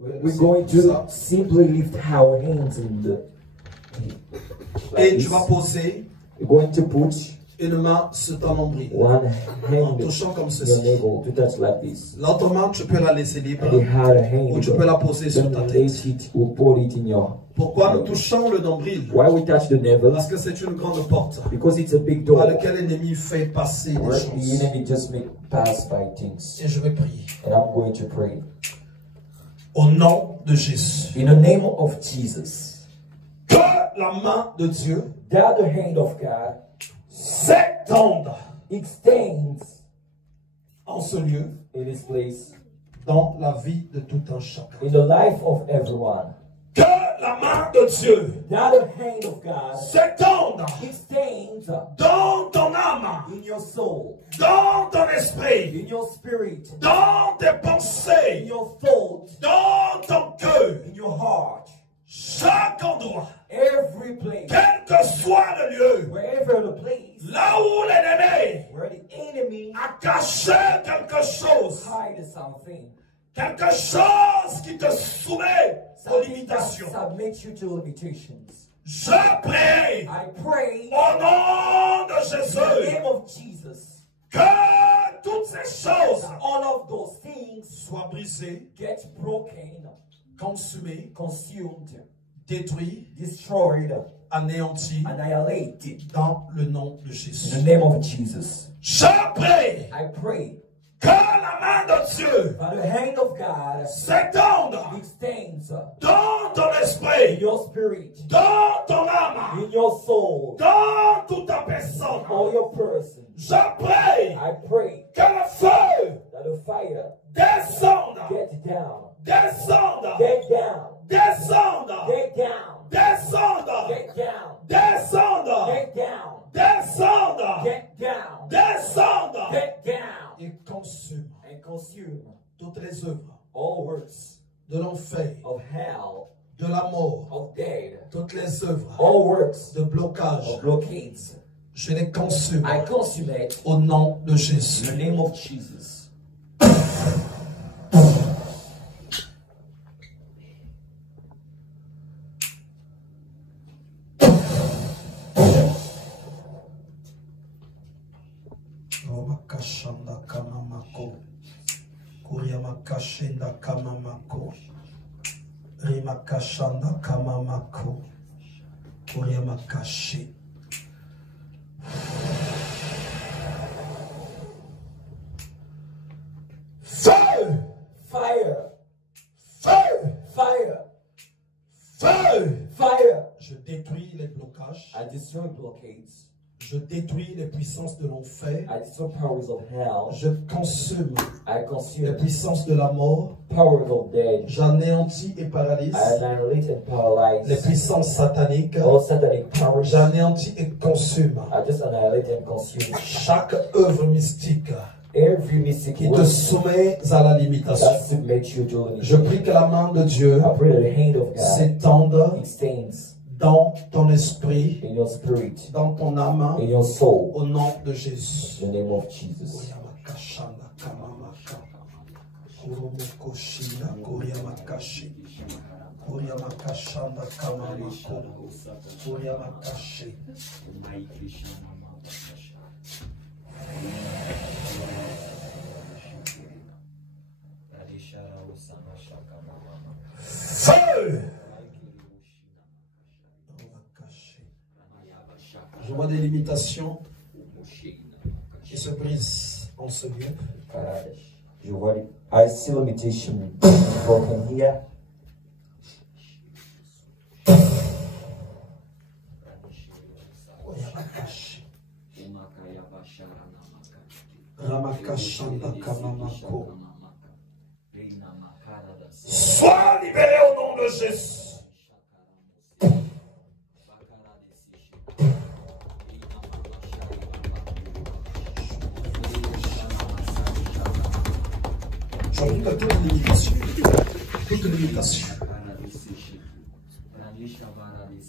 we're going to simply lift our hands in the et tu vas poser you're going to put une main sur ton nombril one en hand touchant comme your ceci. navel to touch like this. L'autre main, tu peux la laisser libre And the other hand, ou tu peux la poser sur ta then tête. place it or put it in your. Pourquoi nous touchons le nombril? Why we touch the navel? Parce que c'est une grande porte Because it's a big door par laquelle l'ennemi fait passer des where the choses. enemy just make pass by things. Et je vais prier. And I'm going to pray. Au nom de Jésus. In the name of Jesus, Que la main de Dieu that the hand of God s'étende extends en ce lieu in this place dans la vie de tout un chacun. in the life of everyone. Que la main de Dieu That the hand of God s'étende extends dans ton âme, in your soul, dans ton esprit, in your spirit, dans tes in pensées, your thoughts, dans ton cœur, in your heart, chaque endroit, every place, quel que soit le lieu, wherever the place là où l'ennemi where the enemy a caché quelque chose, hides something, quelque chose qui te soumet aux something that limitations. submits you to limitations. Je prie I pray au nom de in the Jésus name of Jesus, que toutes ces choses all of those things soient brisées, get broken, consumées, consumed, détruites, destroyed, anéanties annihilated dans le nom de in Jésus. the name of Jesus. Je prie I pray que la main de Dieu that the hand of God s'étende extends dans ton in esprit, your spirit, dans ton âme, in your soul, dans toute ta personne. all your person. Je prie I pray que le feu that the fire descende, get down, descende, get down, descende, get down, descende, get down, descende, get down, descende, get down, descende get down, et consume and consume toutes les œuvres all works de l'enfer, of hell, de la mort, of death, toutes les œuvres all works de blocage. of blockades. Je les consume I consummate au nom de in Jésus. the name of Jesus. Romakashanda kamamako, Kuriamakashenda kamamako, Rimakashanda kamamako, Kuriamakashi. Feu! Fire, Feu! fire, Feu! fire. Je détruis les blocages. I destroy blockades. Je détruis les puissances de l'enfer. I destroy powers of hell. Je consume I les consume puissances de la mort. powers of death. J'anéantis et paralyse I annihilate and les paralyze puissances sataniques. all satanic powers. J'anéantis et consume I just annihilate and consume chaque œuvre mystique every mystic qui te work soumet à la limitation. that submits you to Je limitation. prie que la main de Dieu I pray that the hand of God s'étende extends dans ton esprit, in your spirit, dans ton âme, in your soul, au nom de Jésus. in the name of Jesus. Feu! Je vois des limitations qui se brisent en ce lieu. You want it? I see limitation broken here. Sois libéré au nom de Jésus. J'enlève toute limitation. Toute limitation.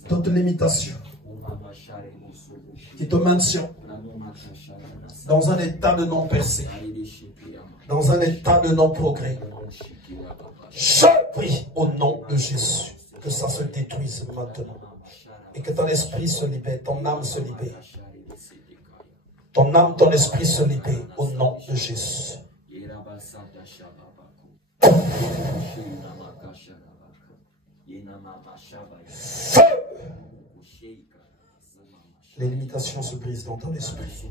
Toute limitation qui te maintient dans un état de non-percée, dans un état de non-progrès. Je prie au nom de Jésus que ça se détruise maintenant. Et que ton esprit se libère, ton âme se libère. Ton âme, ton esprit se libère au nom de Jésus. Feu! Les limitations se brisent dans ton esprit.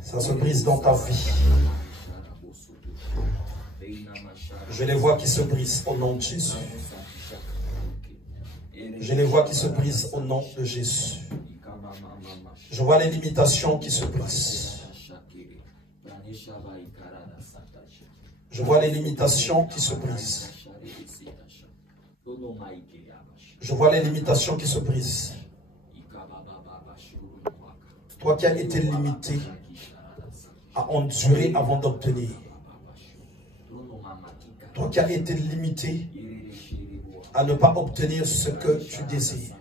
Ça se brise dans ta vie. Je les vois qui se brisent au nom de Jésus. Je les vois qui se brisent au nom de Jésus. Je vois les limitations qui se brisent. Je vois les limitations qui se brisent. Je vois les limitations qui se brisent. Toi qui as été limité à endurer avant d'obtenir. Toi qui as été limité à ne pas obtenir ce que tu désires.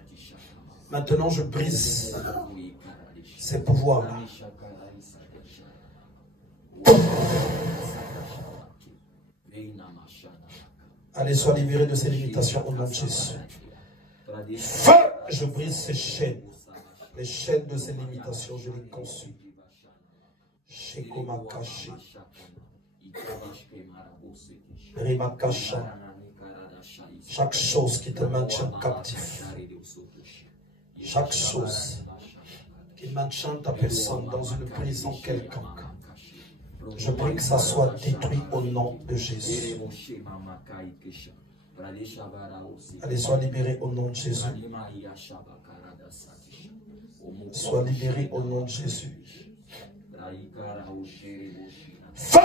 Maintenant, je brise ces pouvoirs-là. Allez, sois libéré de ces limitations au nom de Jésus. Feu! Je brise ces chaînes. Les chaînes de ces limitations, je les consume. Shekomakashi. Rimakasha. Chaque chose qui te maintient captif. Chaque chose qui maintient ta personne dans une prison quelconque. Je prie que ça soit détruit au nom de Jésus. Allez, sois libéré au nom de Jésus. Sois libéré au nom de Jésus. Feu!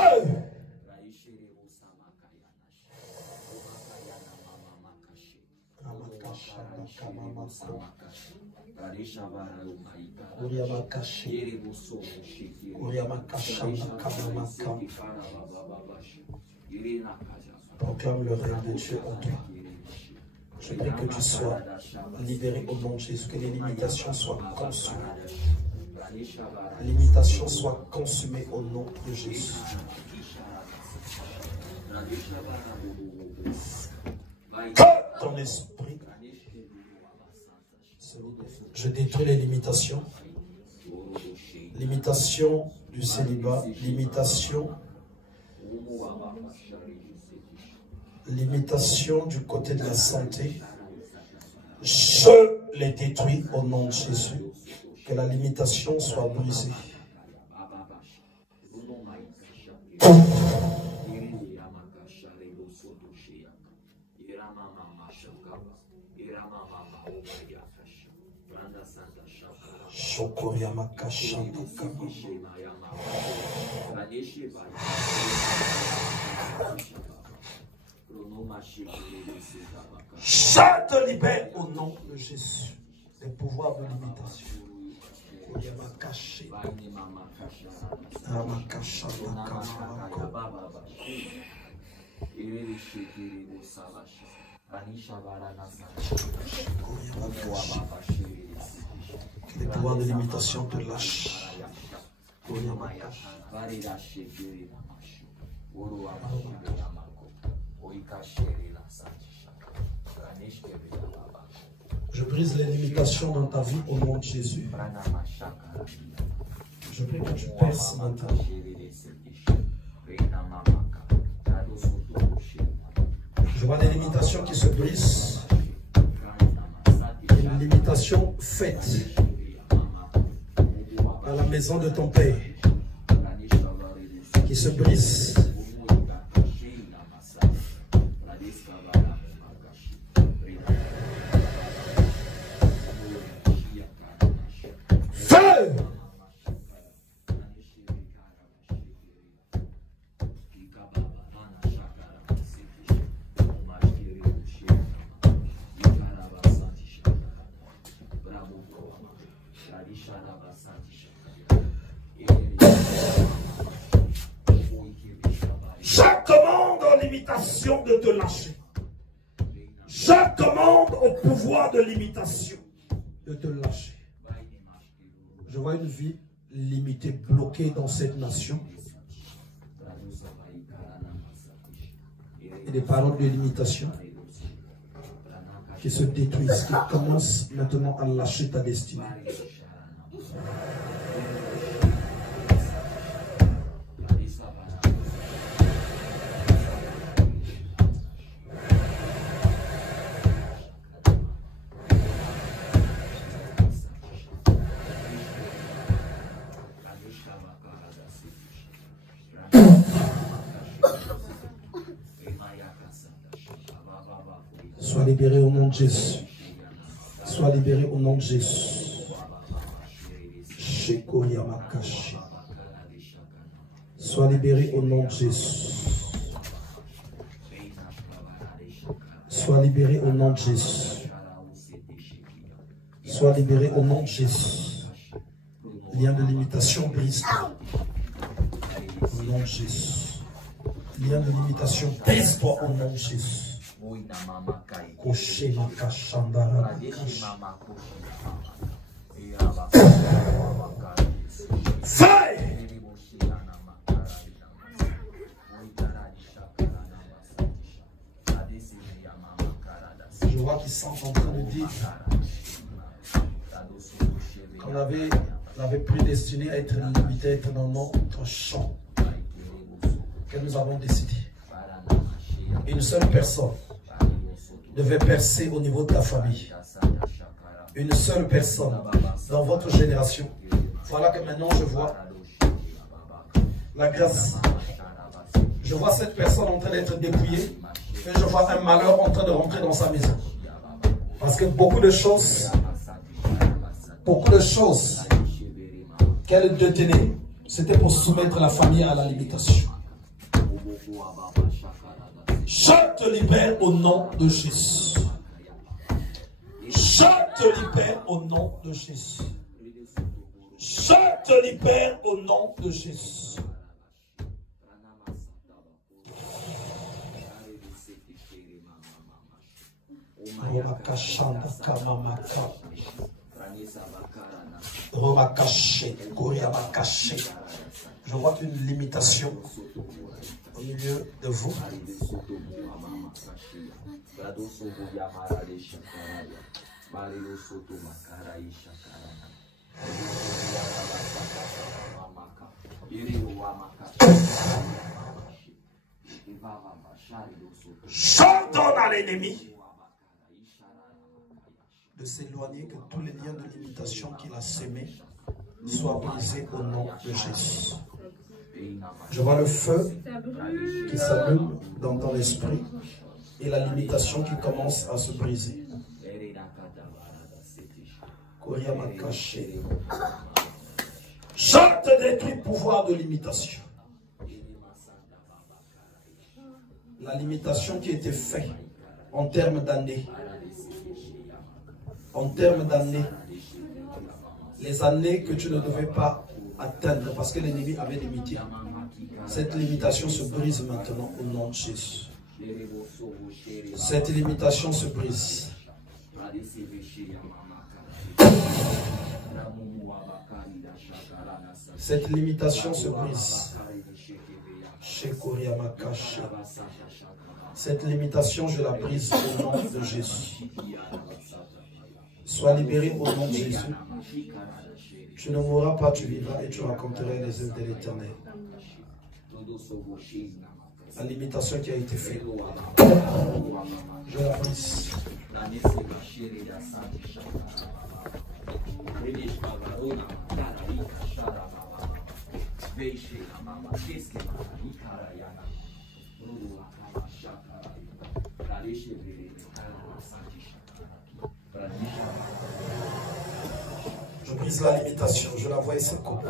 Proclame le règne de Dieu en toi. Je prie que tu sois libéré au nom de Jésus, que les limitations soient consumées. Les limitations soient consumées au nom de Jésus. Que ton esprit, je détruis les limitations. Limitation du célibat, limitation du côté de la santé. Je les détruis au nom de Jésus. Que la limitation soit brisée. Je te libère au nom de Jésus des pouvoirs de limitation. Que les pouvoirs de limitation te lâchent. Je brise les limitations dans ta vie au nom de Jésus. Je prie que tu perces maintenant. Je vois des limitations qui se brisent. Une limitation faite à la maison de ton Père qui se brise. Feu! Je commande aux limitations de te lâcher. Je commande au pouvoir de limitation de te lâcher. Je vois une vie limitée, bloquée dans cette nation. et des paroles de limitation qui se détruisent, qui commencent maintenant à lâcher ta destinée. Sois libéré au nom de Jésus. Sois libéré au nom de Jésus. Sois libéré au nom de Jésus. Sois libéré au nom de Jésus. Sois libéré au nom de Jésus. Lien de limitation brise. Au nom de Jésus. Lien de limitation brise-toi au nom de Jésus. Je vois qu'ils sont en train de dire qu'on avait prédestiné à être limité, à être dans notre champ que nous avons décidé. Une seule personne devait percer au niveau de ta famille. Une seule personne dans votre génération. Voilà que maintenant je vois la grâce. Je vois cette personne en train d'être dépouillée et je vois un malheur en train de rentrer dans sa maison. Parce que beaucoup de choses qu'elle détenait, c'était pour soumettre la famille à la limitation. Je te libère au nom de Jésus. Je te libère au nom de Jésus. Je te libère au nom de Jésus. Je vois une limitation au milieu de vous. J'ordonne à l'ennemi de s'éloigner, que tous les liens de limitation qu'il a sémés soient brisés au nom de Jésus. Je vois le feu qui s'allume dans ton esprit et la limitation qui commence à se briser. Je te détruis pouvoir de limitation. La limitation qui était faite en termes d'années. En termes d'années. Les années que tu ne devais pas atteindre parce que l'ennemi avait limité. Cette limitation se brise maintenant au nom de Jésus. Cette limitation se brise. Cette limitation se brise. Cette limitation, je la brise au nom de Jésus. Sois libéré au nom de Jésus. Tu ne mourras pas, tu vivras et tu raconteras les œuvres de l'Éternel. La limitation qui a été faite, je la brise. Je brise la limitation, je la vois et c'est comme.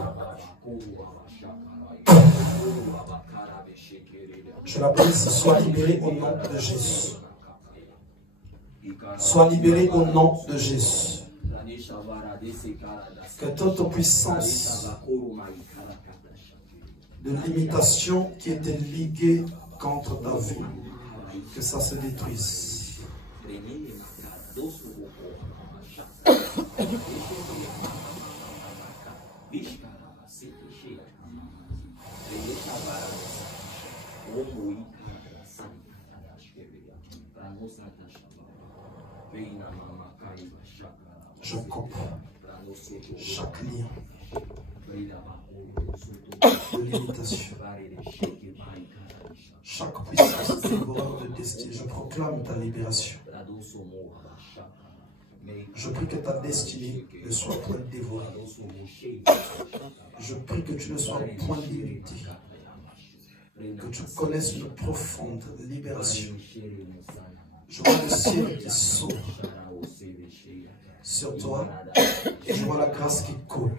Je la brise, sois libéré au nom de Jésus. Sois libéré au nom de Jésus. Que toute puissance de limitation qui était liguée contre ta vie, que ça se détruise. Je coupe chaque lien de limitation, chaque puissance dévorante de destinée. Je proclame ta libération. Je prie que ta destinée ne soit point dévorée. Je prie que tu ne sois point limité. Que tu connaisses une profonde libération. Je vois le ciel qui s'ouvre sur toi. Je vois la grâce qui coule.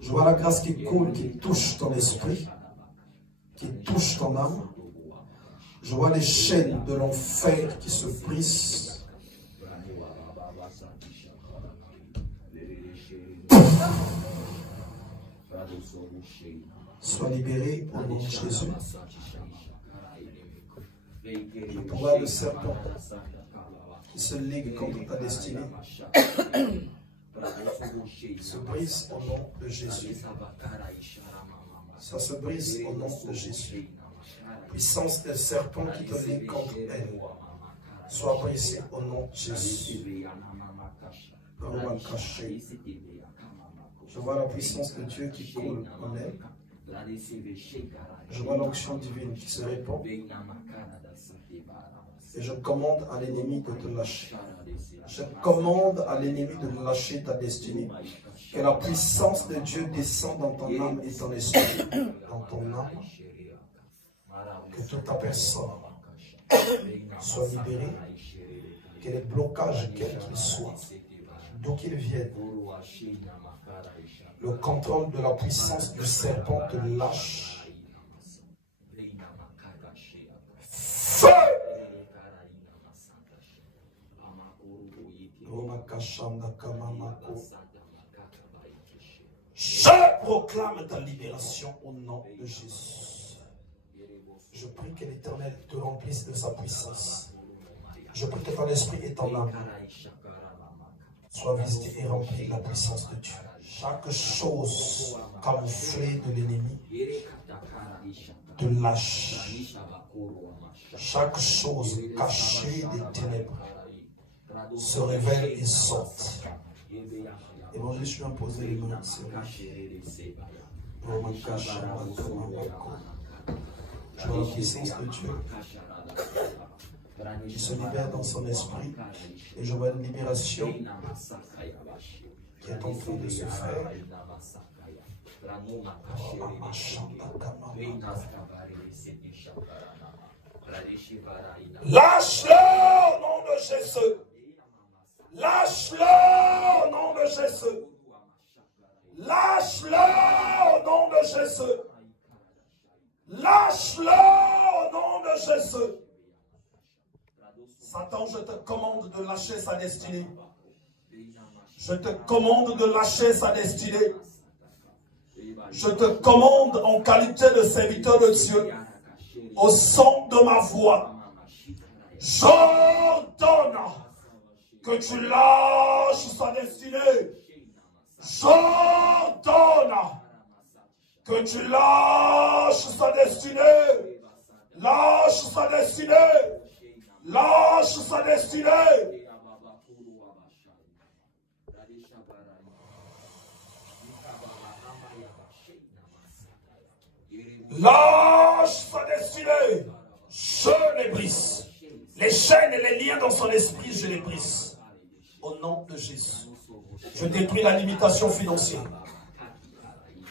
Je vois la grâce qui coule, qui touche ton esprit, qui touche ton âme. Je vois les chaînes de l'enfer qui se brisent. Sois libéré au nom de Jésus. Le pouvoir de serpent qui se ligue contre ta destinée se brise au nom de Jésus. Ça se brise au nom de Jésus. Puissance des serpents qui te ligue contre elle, sois brisée au nom de Jésus. Je vois la puissance de Dieu qui coule en elle. Je vois l'onction divine qui se répand. Et je commande à l'ennemi de te lâcher. Je commande à l'ennemi de lâcher ta destinée. Que la puissance de Dieu descende dans ton âme et ton esprit. Dans ton âme. Que toute ta personne soit libérée. Que les blocages, quels qu'ils soient, d'où qu'ils viennent, le contrôle de la puissance du serpent te lâche. Feu! Je proclame ta libération au nom de Jésus. Je prie que l'Éternel te remplisse de sa puissance. Je prie que ton esprit et ton âme soient visités et remplis de la puissance de Dieu. Chaque chose camouflée de l'ennemi te lâche. Chaque chose cachée des ténèbres se révèle et saute. Et bon, je suis imposé les mains sur lui. Je vois la puissance de Dieu qui se libère dans son esprit. Et je vois une libération qui est en train de se faire. Lâche-le au nom de Jésus. Lâche-le au nom de Jésus. Lâche-le au nom de Jésus. Lâche-le au nom de Jésus. Satan, je te commande de lâcher sa destinée. Je te commande de lâcher sa destinée. Je te commande en qualité de serviteur de Dieu, au son de ma voix, j'ordonne que tu lâches sa destinée. J'ordonne que tu lâches sa destinée. Lâche sa destinée. Lâche sa destinée. Lâche sa destinée. Je les brise. Les chaînes et les liens dans son esprit, je les brise. Au nom de Jésus. Je détruis la limitation financière.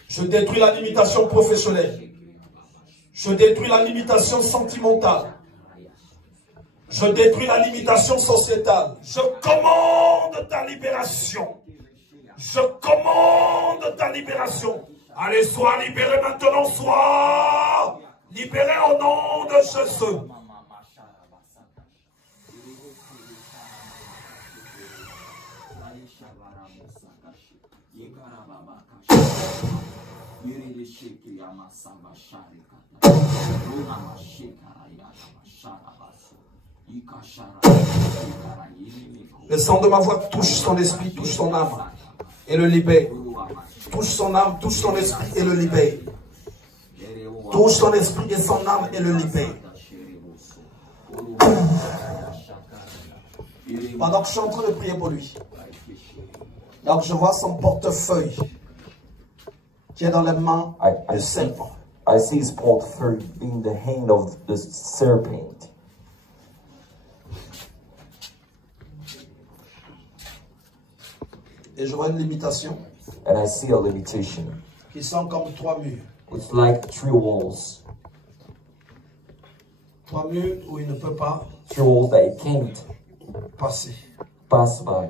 Je détruis la limitation professionnelle. Je détruis la limitation sentimentale. Je détruis la limitation sociétale. Je commande ta libération. Je commande ta libération. Allez, sois libéré maintenant, sois libéré au nom de Jésus. Le sang de ma voix touche son esprit, touche son âme et le libère. Touche son âme, touche son esprit et le libère. Touche son esprit et son âme et le libère. Pendant que je suis en train de prier pour lui. Donc je vois son portefeuille qui est dans les mains du serpent. I see his portfolio in the hand of the serpent. Et je vois une limitation. And I see a limitation. Qui sont comme 3 murs. It's like 3 walls. 3 murs où il ne peut pas 3 walls that it can't passer. pass by.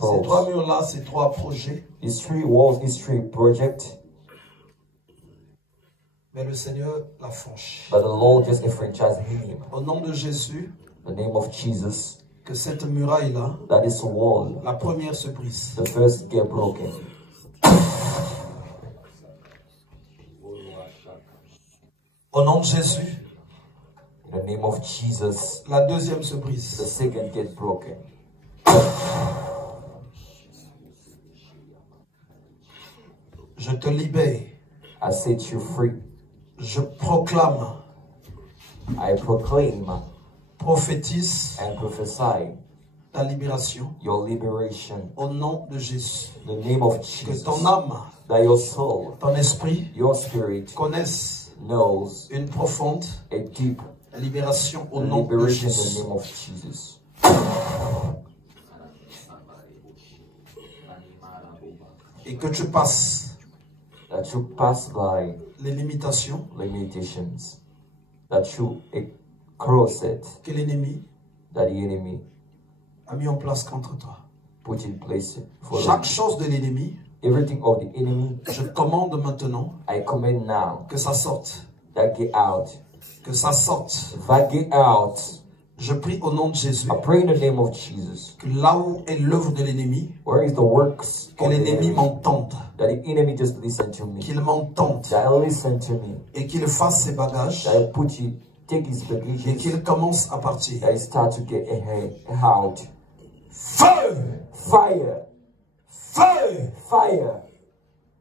Ces 3 murs-là, ces 3 projets. These 3 walls, these 3 projects. Mais le Seigneur l'a franchi. But the Lord just enfranchised him. Au nom de Jésus. The name of Jesus. Que cette muraille-là, that is a wall. La première se brise. The first get broken. Au nom de Jésus. In the name of Jesus. La deuxième se brise. The second get broken. Je te libère. I set you free. Je proclame. I proclaim. Prophétise. And prophesy. Ta libération. Your liberation. Au nom de Jésus. The name of Jesus. Que ton âme. That your soul. Ton esprit. Your spirit. Connaisse. Knows. Une profonde. A deep. Libération au nom de Jésus. In the name of Jesus. Et que tu passes. That you pass by les limitations. Limitations. That you cross it. Que l'ennemi. That the enemy a mis en place contre toi. Put in place for chaque chose de l'ennemi. Everything of the enemy. Je commande maintenant. I command now. Que ça sorte. That get out. Que ça sorte. That get out. Je prie au nom de Jésus. I pray in the name of Jesus. Que là où est l'œuvre de l'ennemi. Where is the works? Que l'ennemi m'entende. That the enemy just listen to me. Qu'il m'entende. That listen to me. Et qu'il fasse ses bagages. That take his baggage. Et qu'il commence à partir. That start to get out. Feu! Fire! Feu! Fire!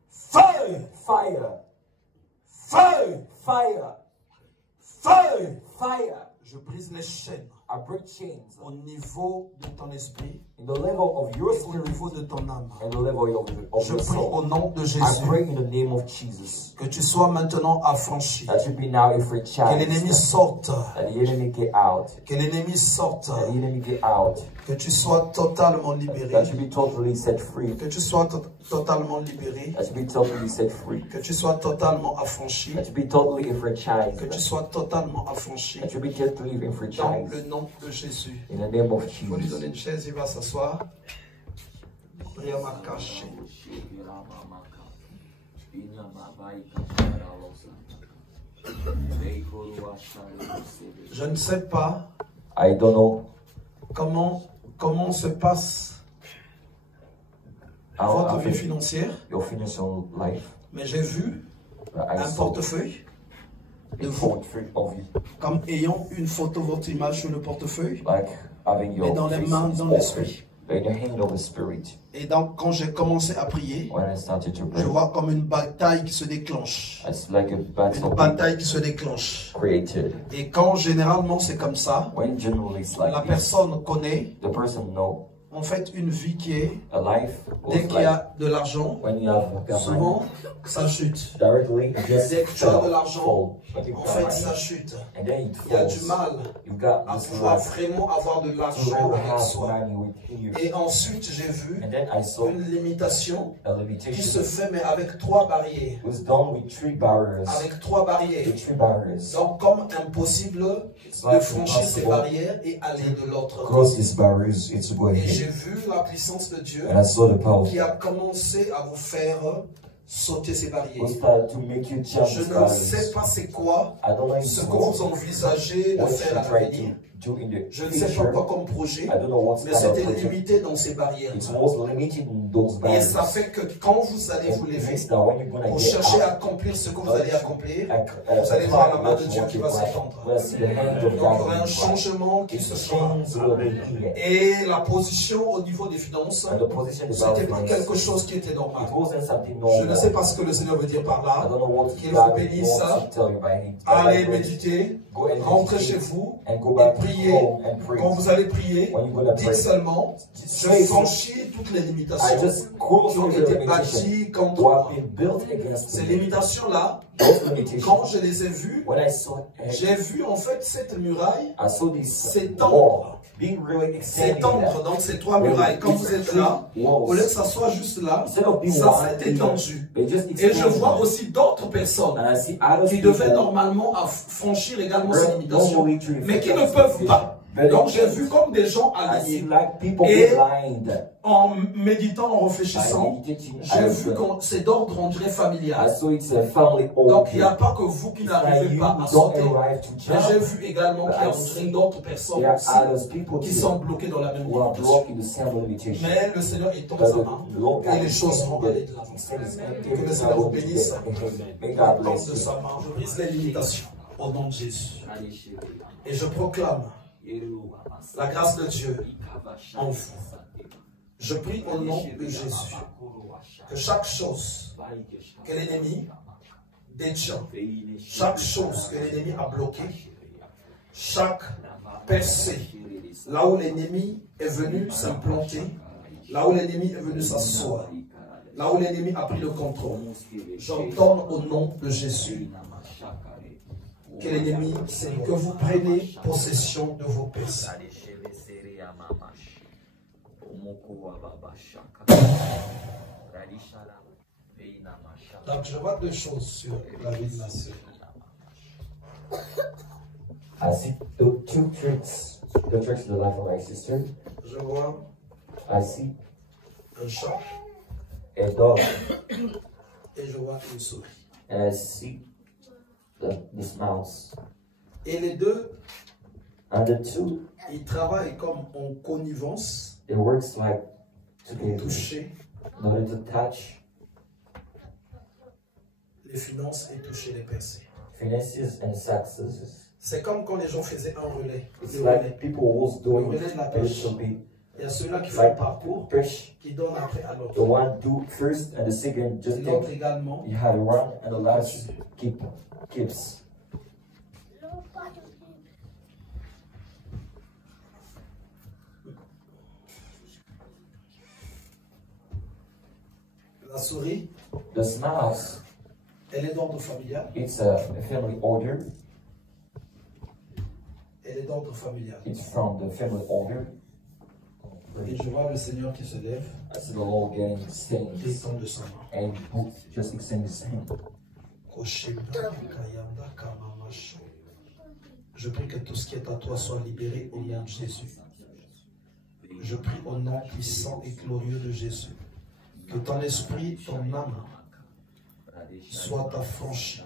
Feu! Fire! Feu! Fire! Feu! Fire! Je brise les chaînes. I break chains. Au niveau de ton esprit. In the level of your spirit. Au niveau de ton âme. And the level of je your prie soul. au nom de Jésus. I pray in the name of Jesus. Que tu sois maintenant affranchi. That you be now enfranchised. Que l'ennemi sorte. That the enemy get out. Que l'ennemi sorte. That the enemy get out. Que tu sois totalement libéré. That you be totally set free. Que tu sois totalement libéré. That you be totally set free. Que tu sois totalement affranchi. That you be totally enfranchised. Que tu sois totalement affranchi. That you be totally enfranchised. Dans le nom de Jésus. In the name of Il faut lui Jesus. donner une chaise, il va s'asseoir. Je ne sais pas. I don't know. Comment se passe votre vie financière. Your financial life. Mais j'ai vu un portefeuille de vous, comme ayant une photo, votre image sur le portefeuille, like having your mais dans les mains, dans l'esprit. In the hand of the spirit. Et donc, quand j'ai commencé à prier, je vois comme une bataille qui se déclenche. Like une bataille qui se déclenche. Created. Et quand généralement c'est comme ça, like la personne connaît. The person know. En fait, une vie qui est, dès qu'il y a de l'argent, souvent, ça chute. Directly, dès que tu as de l'argent, en fait, ça chute. Il y a du mal à pouvoir vraiment avoir de l'argent avec soi. Et ensuite, j'ai vu une limitation qui se fait, mais avec 3 barrières. Avec 3 barrières. Donc, comme impossible de franchir ces barrières et aller de l'autre côté. Et j'ai vu la puissance de Dieu qui a commencé à vous faire sauter ces barrières. Je ne sais pas c'est quoi ce que vous envisagez de faire à l'avenir. Je ne sais pas quoi comme projet, mais c'était limité dans ces barrières. Et ça fait que quand vous allez vous lever pour chercher à accomplir ce que vous allez accomplir, vous allez voir la main de Dieu qui va s'étendre. Donc il y aura un changement qui se fera. Et la position au niveau des finances, c'était pas quelque chose qui était normal. Je ne sais pas ce que le Seigneur veut dire par là. Qu'il vous bénisse. Allez méditer, rentrez chez vous et priez prier, home and pray. quand vous allez prier, When you're gonna dites pray, seulement, je franchis toutes les I limitations just cross qui ont through the été limitations bâties contre what have moi. been built against Ces me. limitations-là, Those quand limitations, je les ai vues, when I saw it, j'ai vu en fait cette muraille I saw this s'étendre, wall being really extended. s'étendre dans ces trois murailles. Quand vous êtes là, au lieu que ça soit juste là, Instead of being ça one, s'est étendu. they just Et je vois expanded. aussi d'autres personnes And I see other qui devaient people normalement franchir également ces limitations, normally to mais qui ne peuvent pas. Donc j'ai vu comme des gens I see alignés. like people Et blind. en méditant, en réfléchissant, Meditating, j'ai vu que c'est d'ordre, on dirait, I familial. saw it's a family Donc il n'y a order. pas que vous qui It's like n'arrivez you pas à don't sauter. arrive to Mais jump. j'ai vu également qu'il y a on dirait d'autres personnes There aussi are others people qui too sont bloquées dans la même who are limitation. blocked in the same limitation. Mais le Seigneur étend But sa the main Lord et God les choses vont aller de l'avant. Que le Seigneur vous bénisse. May Il God tend bless de you. sa main. Je brise les limitations au nom de Jésus. Et je proclame la grâce de Dieu en vous. Je prie au nom de Jésus que chaque chose que l'ennemi détient, chaque chose que l'ennemi a bloqué, chaque percée, là où l'ennemi est venu s'implanter, là où l'ennemi est venu s'asseoir, là où l'ennemi a pris le contrôle, j'entends au nom de Jésus que l'ennemi, c'est que vous preniez possession de vos percées. Donc je vois deux choses sur la vie de ma soeur. I see the two tricks in the life of my sister. Je vois I see un chat a dog et je vois une souris. and I see this mouse. Et les deux, And the two, ils travaillent comme en connivence, it works like pour together toucher in order to touch les finances et toucher les percées. finances and successes. C'est comme quand les gens faisaient un relais. It's Le like relais. people was doing Le relais de la a pêche. little bit Il y a ceux-là qui font like parcours, push. qui donnent après à The l'autre. one do first and the second just Et l'autre take. également. You had one and the last keeps. La souris, The mouse, elle est d'ordre familial. it's a family order. Elle est d'ordre familial. It's from the family order. Et je vois le Seigneur qui se lève, I see the Lord getting qui stains étend de sa main. and just extend his hand. Je prie que tout ce qui est à toi soit libéré au nom de Jésus. Je prie au nom puissant et glorieux de Jésus. Que ton esprit, ton âme soit affranchi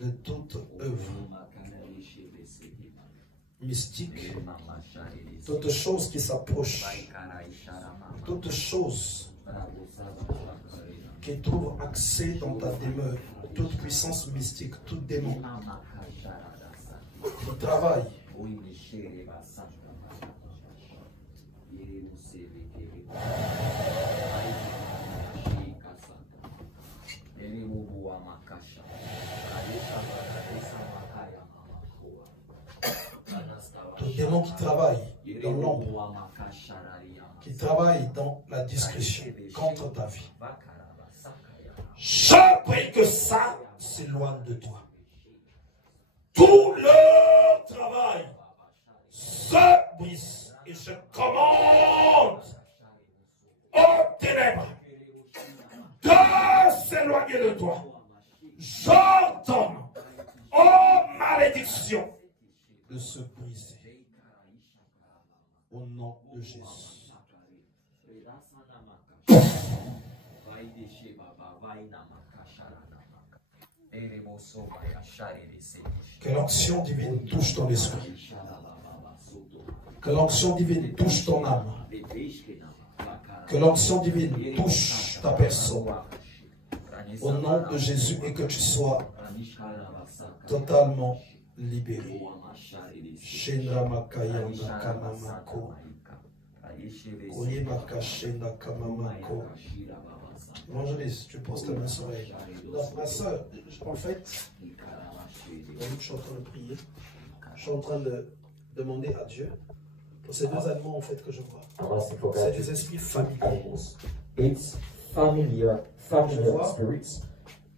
de toute œuvre mystique, toute chose qui s'approche, toute chose qui trouve accès dans ta demeure, toute puissance mystique, tout démon qui travaille tout démon qui travaille dans l'ombre, qui travaille dans la discrétion contre ta vie. Je prie que ça s'éloigne de toi. Tout leur travail se brise et je commande aux ténèbres de s'éloigner de toi. J'ordonne aux malédictions de se briser au nom de Jésus. Que l'onction divine touche ton esprit. Que l'onction divine touche ton âme. Que l'onction divine touche ta personne. Au nom de Jésus et que tu sois totalement libéré. Shendra makayanda kanamako. Oyemaka shenda kamamako. Évangéliste, tu poses ta main sur elle. Donc, ma soeur, en fait, je suis en train de prier. Je suis en train de demander à Dieu pour ces deux animaux en fait que je vois. I'm asking for C'est God des esprits familiers. animals. It's familiar spirits.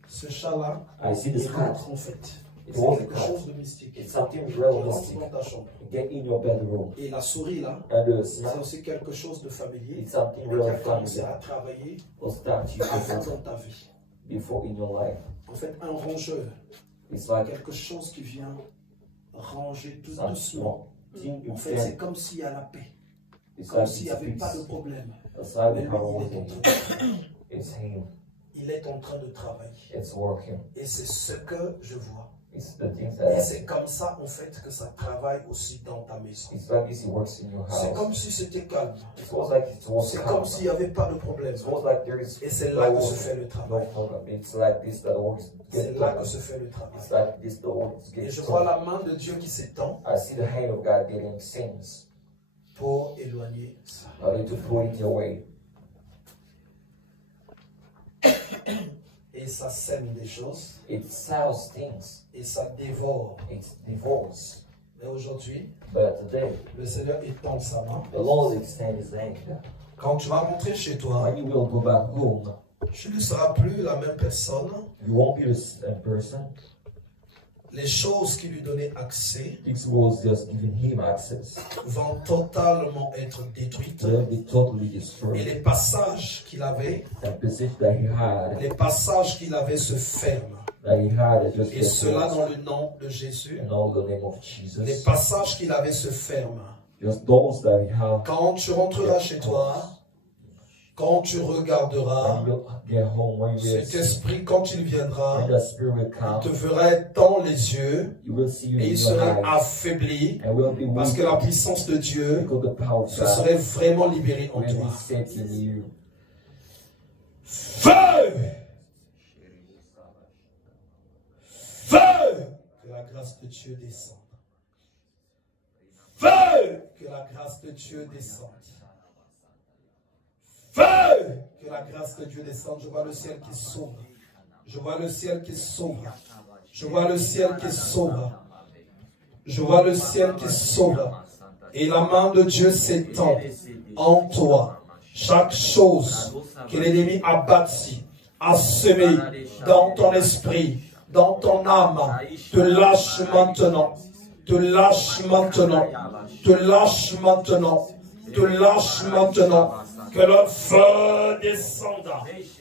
Ce chat-là, I see this il cat. rentre en fait. It C'est was a quelque cat. chose de mystique. It's something Il real rentre mystic. dans ta chambre. Get in your bedroom. Et la souris là, And the c'est snake, aussi quelque chose de familier it's something mais qui a real commencé familiar. à travailler Or start you dans ta vie. before in your life. En fait, un rongeur, It's like quelque chose qui vient ranger tout doucement. something you En fait, can. c'est comme s'il y a la paix, It's comme like s'il n'y it's avait pas de peace. problème. Aside Mais the lui, power il est en of train him. It's him. Il est en train de travailler. It's working. Et c'est ce que je vois. It's the things Et that c'est comme ça, en fait, que ça travaille aussi dans ta maison. it's like this. It works in your C'est house. comme si c'était calme. It was like it was C'est calm. comme s'il n'y avait pas de problème. It was like there is Et c'est là que se no, fait le no travail. problem. It's like this that always C'est gets là que done. se fait le travail. It's like this that always Et gets je vois done. la main de Dieu qui s'étend I see the hand of God getting things pour éloigner ça. in order to put it your way. Et ça sème des choses It sells things. et ça dévore. It divorce. Mais aujourd'hui, But today, le Seigneur étend sa main. the Lord extends His hand. Quand tu vas rentrer chez toi, When you will go back home, tu ne seras plus la même personne. you won't be the same person. Les choses qui lui donnaient accès This was just giving Him access. vont totalement être détruites. They'll be totally Et destroyed. les passages qu'il avait, And position that He had, les passages qu'il avait se ferment. just Et get cela closed. dans le nom de Jésus. In all the name of Les Jesus. passages qu'il avait se ferment. Just those that He had. Quand tu rentreras chez toi, quand tu regarderas, When you get home, when you will cet see, esprit, quand il viendra, when the Spirit will come, te fera dans les yeux you will see you et in il your serait eyes. affaibli And will be parce weak que la puissance de Dieu because the power of se God serait vraiment libérée en will toi. be set in you. Feu! Feu! Que la grâce de Dieu descende. Feu! Que la grâce de Dieu descende. Feu! Que la grâce de Dieu descende. Je vois le ciel qui s'ouvre. Je vois le ciel qui s'ouvre. Je vois le ciel qui s'ouvre. Je vois le ciel qui s'ouvre. Et la main de Dieu s'étend en toi. Chaque chose que l'ennemi a bâtie, a semé dans ton esprit, dans ton âme, te lâche maintenant. Te lâche maintenant. Te lâche maintenant. Te lâche maintenant. Que le feu descende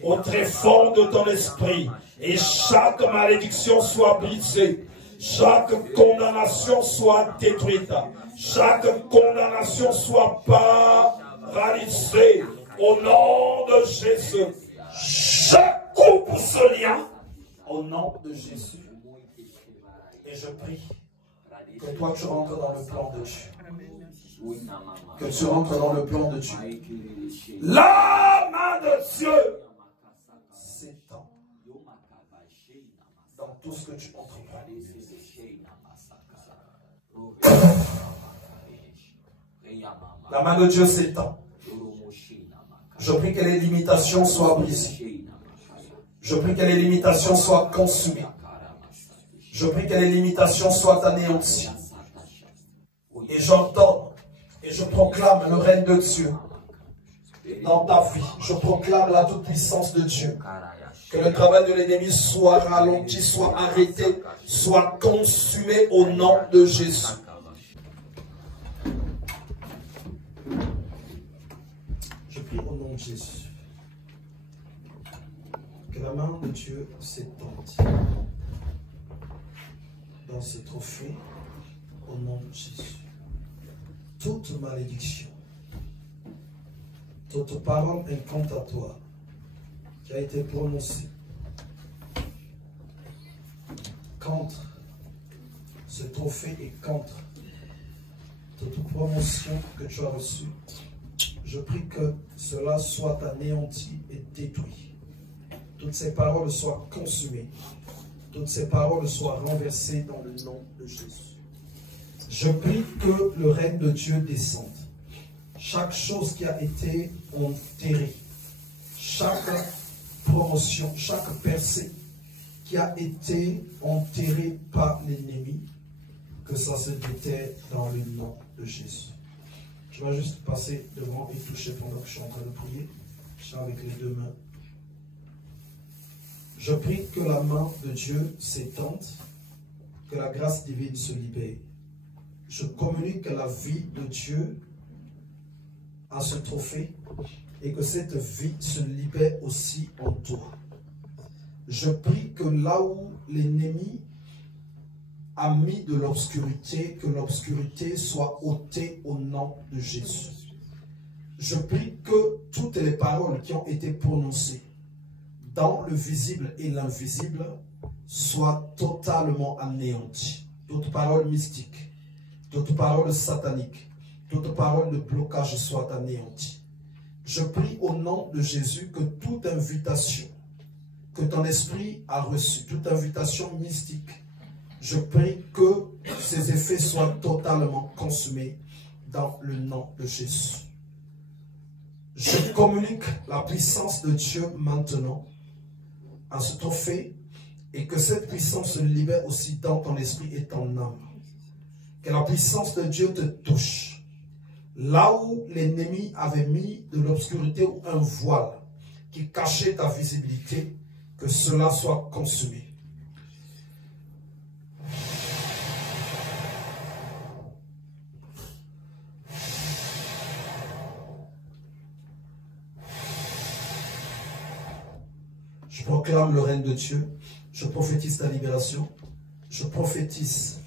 au tréfonds de ton esprit et chaque malédiction soit brisée, chaque condamnation soit détruite, chaque condamnation soit paralysée au nom de Jésus. Je coupe ce lien au nom de Jésus et je prie que toi tu rentres dans le plan de Dieu. Que tu rentres dans le plan de Dieu. La main de Dieu s'étend dans tout ce que tu entreprends. La main de Dieu s'étend. Je prie que les limitations soient brisées. Je prie que les limitations soient consumées. Je prie que les limitations soient anéanties. Et j'entends et je proclame le règne de Dieu dans ta vie. Je proclame la toute-puissance de Dieu. Que le travail de l'ennemi soit ralenti, soit arrêté, soit consumé au nom de Jésus. Je prie au nom de Jésus. Que la main de Dieu s'étende dans ce trophée au nom de Jésus. Toute malédiction, toute parole incantatoire qui a été prononcée contre ce trophée et contre toute promotion que tu as reçue, je prie que cela soit anéanti et détruit. Toutes ces paroles soient consumées, toutes ces paroles soient renversées dans le nom de Jésus. Je prie que le règne de Dieu descende. Chaque chose qui a été enterrée, chaque promotion, chaque percée qui a été enterrée par l'ennemi, que que ça se déterre dans le nom de Jésus. Je vais juste passer devant et toucher pendant que je suis en train de prier. Je suis avec les deux mains. Je prie que la main de Dieu s'étende, que la grâce divine se libère. Je communique la vie de Dieu à ce trophée et que cette vie se libère aussi en toi. Je prie que là où l'ennemi a mis de l'obscurité, que l'obscurité soit ôtée au nom de Jésus. Je prie que toutes les paroles qui ont été prononcées dans le visible et l'invisible soient totalement anéanties. Toute parole mystique, toute parole satanique, toute parole de blocage soit anéantie. Je prie au nom de Jésus que toute invitation que ton esprit a reçue, toute invitation mystique, je prie que ces effets soient totalement consumés dans le nom de Jésus. Je communique la puissance de Dieu maintenant à ce trophée et que cette puissance se libère aussi dans ton esprit et ton âme. Que la puissance de Dieu te touche. Là où l'ennemi avait mis de l'obscurité ou un voile qui cachait ta visibilité, que cela soit consumé. Je proclame le règne de Dieu. Je prophétise ta libération. Je prophétise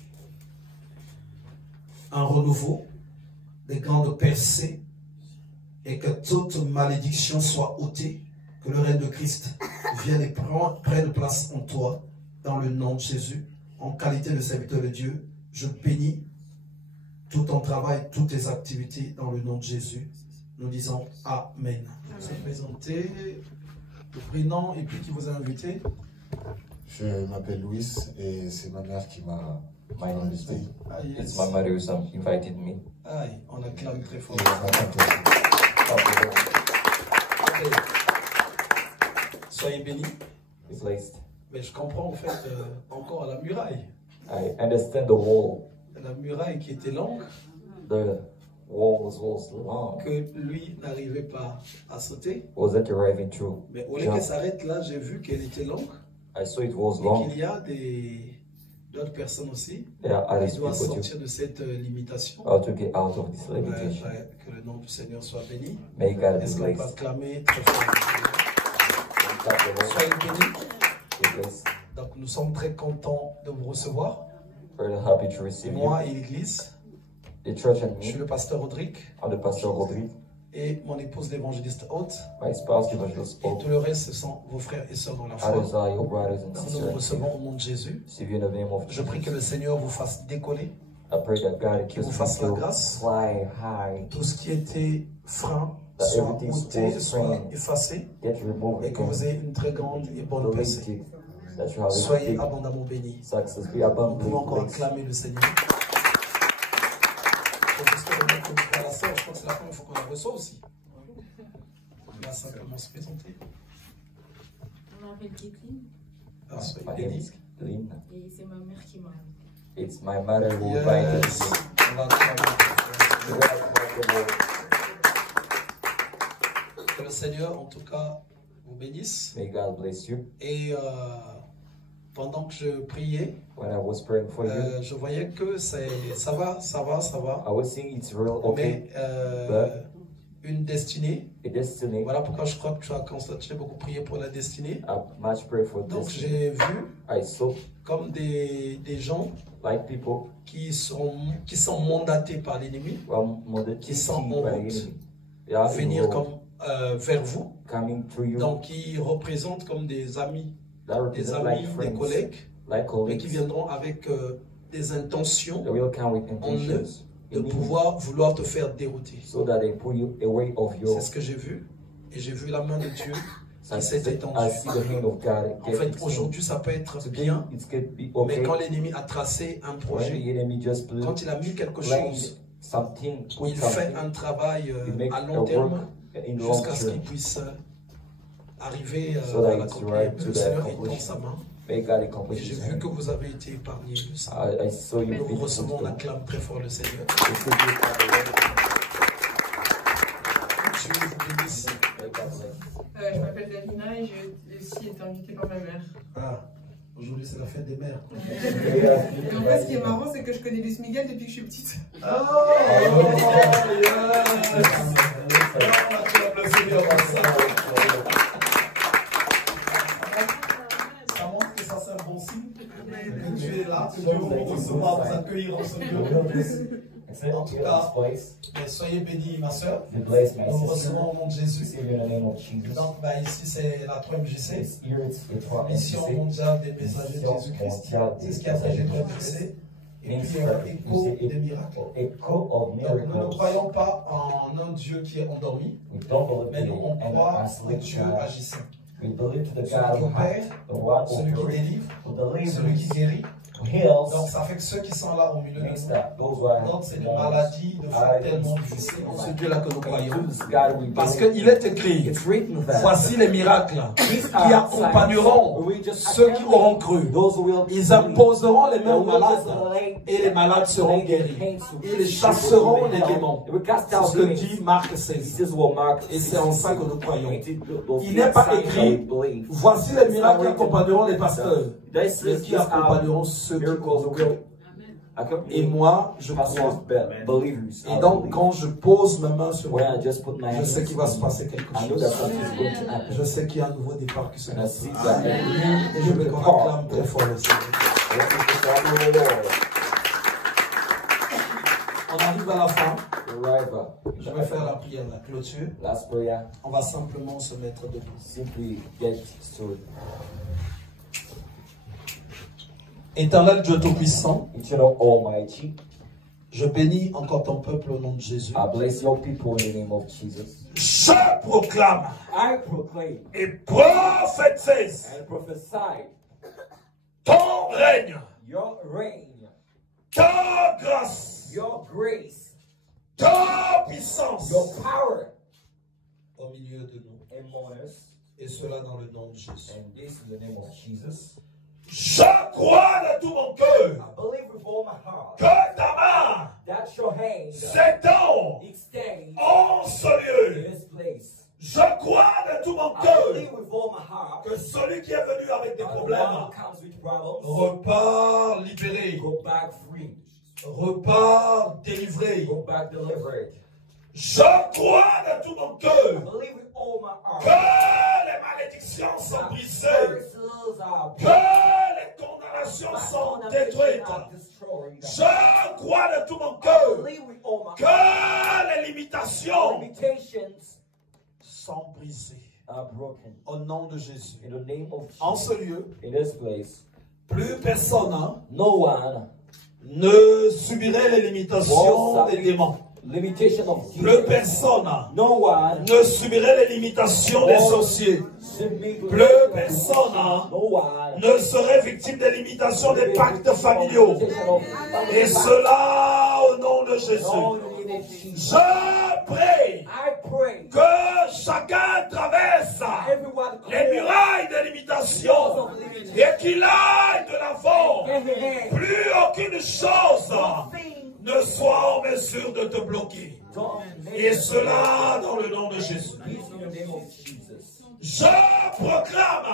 un renouveau, des grandes percées, et que toute malédiction soit ôtée, que le règne de Christ vienne et prenne place en toi, dans le nom de Jésus, en qualité de serviteur de Dieu. Je bénis tout ton travail, toutes tes activités dans le nom de Jésus. Nous disons Amen. Vous vous présentez, le prénom et puis qui vous a invité? Je m'appelle Louis et c'est ma mère qui m'a invité. Ah, yes. It's my mother who invited me. Aïe, on acclame très fort. Et Soyez bénis. Be blessed. Mais je comprends en fait encore la muraille. I understand the wall. La muraille qui était longue, The wall was long. que lui n'arrivait pas à sauter. Wasn't arriving through. Mais au lieu qu'elle s'arrête là, j'ai vu qu'elle était longue. I saw it was Et long. qu'il y a d'autres personnes aussi There are qui other doivent people sortir de cette limitation. how to get out of this limitation. Que le nom du Seigneur soit béni. May God be Est-ce qu'on peut blessed. acclamer très fort? Soyez bénis. Be blessed. Donc nous sommes très contents de vous recevoir. Very happy to receive you. Moi et l'église. The church and Je suis me. le pasteur Rodrigue I'm the pastor Rodrigue. et mon épouse l'évangéliste Haute. My spouse, Evangelist Et Paul. tout le reste, ce sont vos frères et sœurs dans la Others foi. are your brothers and Donc nous vous sisters. recevons au nom de Jésus. Receive you in the name of Je prie que Jesus. le Seigneur vous fasse décoller. I pray that God Qu'il vous gives fasse la you grâce. fly high, Tout ce qui était frein that soit everything ôté, was soit strained, effacé get removed et que vous ayez une très grande et bonne percée. lifted, that you have a Soyez big abondamment bénis. success, be Nous abundantly pouvons encore blessed. acclamer le Seigneur. Parce que le mec qui nous la sœur, je crois que c'est la première fois qu'on la reçoit aussi. On va simplement se présenter. Je m'appelle Kathleen Ah, soyez My name bénis. is Lynn. et c'est ma mère qui m'a invitée. It's my mother who invited Yes. me. On va acclamer. Que le Seigneur, en tout cas, vous bénisse. May God bless you. Et pendant que je priais, When I was praying for you, je voyais que ça va. I was saying it's real okay. Mais une destinée. A destiny. Voilà pourquoi je crois que tu as constaté beaucoup prié pour la destinée. I much pray for Donc destiny. j'ai vu I saw comme des gens like people qui sont mandatés par l'ennemi, who are molded qui sont by en the route, enemy. They are venir in comme vers vous. coming to you. Donc qui représentent comme des amis, That des represent like amis, des friends, collègues, like mais colleagues. qui viendront avec des intentions They will come with en eux intentions de in you, pouvoir vouloir te faire dérouter. so that they pull you away of your C'est ce que j'ai vu. Et j'ai vu la main de Dieu qui s'est I étendue. see the hand of God. En fait, aujourd'hui, ça peut être Today bien, it's going to be mais okay. quand l'ennemi a tracé un When projet, the enemy just quand il a mis quelque planned chose, something, put il fait something, un travail you make à a long work terme in long jusqu'à ce qu'il term, puisse arriver so à that it's l'accomplir. right to Le the Seigneur étend accomplishment. sa main May God accomplish J'ai His vu hand. que vous avez été épargnés de ça. I saw you. Nous recevons, on acclame très fort le Seigneur. Dieu vous bénisse. Je m'appelle Davina et j'ai aussi été invitée par ma mère. Ah, aujourd'hui c'est la fête des mères. Et en fait, ce qui est marrant, c'est que je connais Luis Miguel depuis que je suis petite. Ah, ça montre que ça c'est un bon signe. Que tu es là, que Dieu vous recevoir, vous accueillir dans ce lieu. En tout cas, soyez bénis, ma soeur. Nous vous recevons au nom de Jésus. Donc, ici, c'est la 3MJC, Mission mondiale des messagers de Jésus-Christ. C'est ce qui a fait j'ai fixé. Et puis, écho des miracles. Donc, nous ne croyons pas en un Dieu qui est endormi, mais nous, on croit en Dieu agissant. Celui qui opère, celui qui délivre, celui qui guérit. Donc ça fait que ceux qui sont là au milieu de nous, donc c'est des maladies de foi tellement difficiles. C'est Dieu là que nous croyons. Parce qu'il est écrit, voici les miracles qui accompagneront ceux qui auront cru. Ils imposeront les mains aux malades et les malades seront guéris. Ils chasseront les démons. C'est ce que dit Marc 16. Et c'est en ça que nous croyons. Il n'est pas écrit, voici les miracles qui accompagneront les pasteurs. Mais qui accompagneront ceux qui auront cru. Et moi, je crois. Et donc, quand je pose ma main sur moi, je sais qu'il va se passer quelque chose. Je sais qu'il y a un nouveau départ qui se passe. Et je me proclame très fort le Seigneur. On arrive à la fin. Je vais faire la prière, la clôture. On va simplement se mettre debout. Éternel Dieu Tout-Puissant, je bénis encore ton peuple au nom de Jésus. Je proclame et prophétise ton règne, ta grâce, ta puissance au milieu de nous. Et cela dans le nom de Jésus. Je crois de tout mon cœur que ta main s'étend en ce lieu. Je crois de tout mon cœur que celui qui est venu avec des problèmes repart libéré, repart délivré. Je crois de tout mon cœur que les malédictions sont brisées, que les condamnations sont détruites. Je crois de tout mon cœur que les limitations sont brisées. Au nom de Jésus. En ce lieu, plus personne ne subirait les limitations des démons. Plus personne ne subirait les limitations des sorciers. Plus personne ne serait victime des limitations des pactes familiaux. Et cela au nom de Jésus. Je prie que chacun traverse les murailles des limitations et qu'il aille de l'avant. Plus aucune chose ne soit en mesure de te bloquer. Et cela dans le nom de Jésus. Je proclame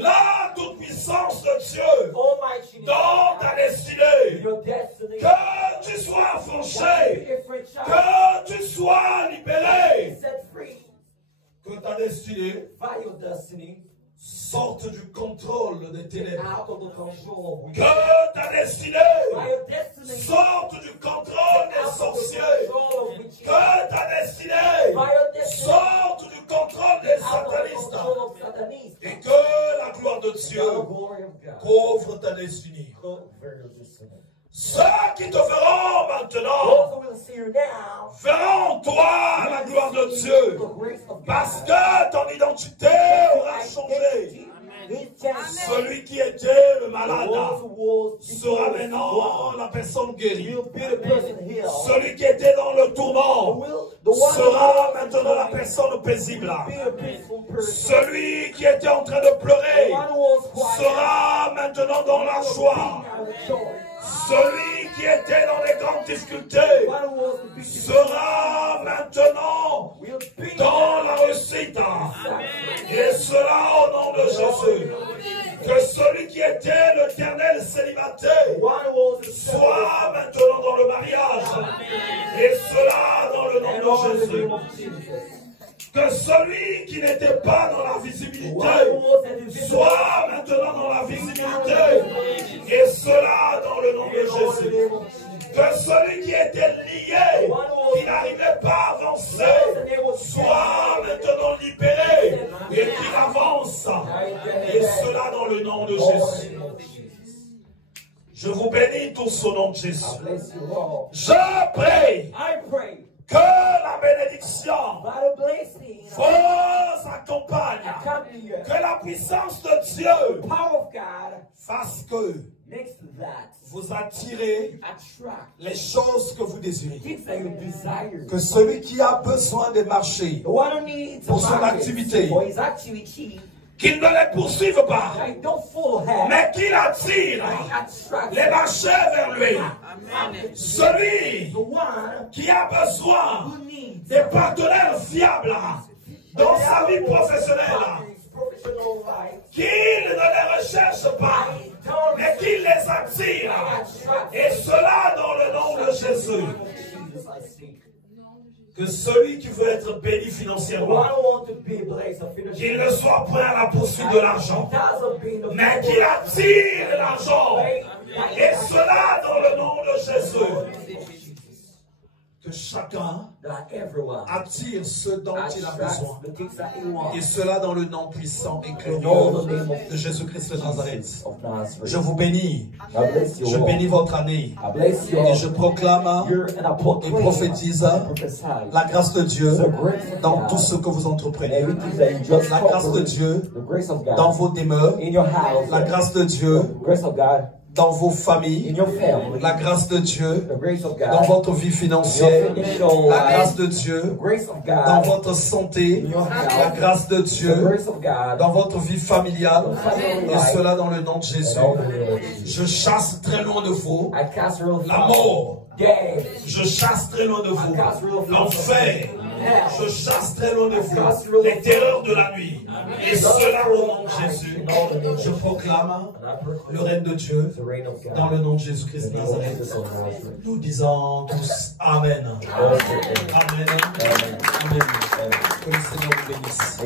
la toute-puissance de Dieu dans ta destinée. Que tu sois affranchi, que tu sois libéré, que ta destinée sorte du contrôle des ténèbres. Que ta destinée sorte du contrôle des sorciers. Que ta destinée sorte du contrôle des satanistes. Et que la gloire de Dieu couvre ta destinée. Ceux qui te verront maintenant verront en toi la gloire de Dieu. Parce que ton identité aura changé. Celui qui était le malade sera maintenant la personne guérie. Celui qui était dans le tourment sera maintenant la personne paisible. Celui qui était en train de pleurer sera maintenant dans la joie. Celui qui était dans les grandes difficultés sera maintenant dans la réussite. Et cela au nom de Jésus. Que celui qui était l'éternel célibataire soit maintenant dans le mariage. Et cela dans le nom de Jésus. Que celui qui n'était pas dans la visibilité soit maintenant dans la visibilité. Et cela dans le nom de Jésus. Que celui qui était lié, qui n'arrivait pas à avancer, soit maintenant libéré et qu'il avance. Et cela dans le nom de Jésus. Je vous bénis tous au nom de Jésus. Je prie que la bénédiction vous accompagne. Que la puissance de Dieu fasse que vous attirez les choses que vous désirez. Que celui qui a besoin de marcher pour son activité, qu'il ne les poursuive pas, mais qu'il attire les marchés vers lui. Celui qui a besoin des partenaires fiables dans sa vie professionnelle, qu'il ne les recherche pas, mais qu'il les attire. Et cela dans le nom de Jésus. Que celui qui veut être béni financièrement, qu'il ne soit point à la poursuite de l'argent, mais qu'il attire l'argent. Et cela dans le nom de Jésus. Que chacun attire ce dont il a besoin. Et cela dans le nom puissant et glorieux de Jésus-Christ de Nazareth. Je vous bénis. Je bénis votre année. Et je proclame et prophétise la grâce de Dieu dans tout ce que vous entreprenez. La grâce de Dieu dans vos demeures. La grâce de Dieu dans vos familles, la grâce de Dieu dans votre vie financière, la grâce de Dieu dans votre santé, la grâce de Dieu dans votre vie familiale, et cela dans le nom de Jésus. Je chasse très loin de vous la mort. Je chasse très loin de vous l'enfer. Je chasse très loin de vous les terreurs de la nuit. Et cela au nom de Jésus. Je proclame le règne de Dieu dans le nom de Jésus-Christ de Nazareth. Nous disons tous Amen. Amen. Amen. Que le Seigneur vous bénisse.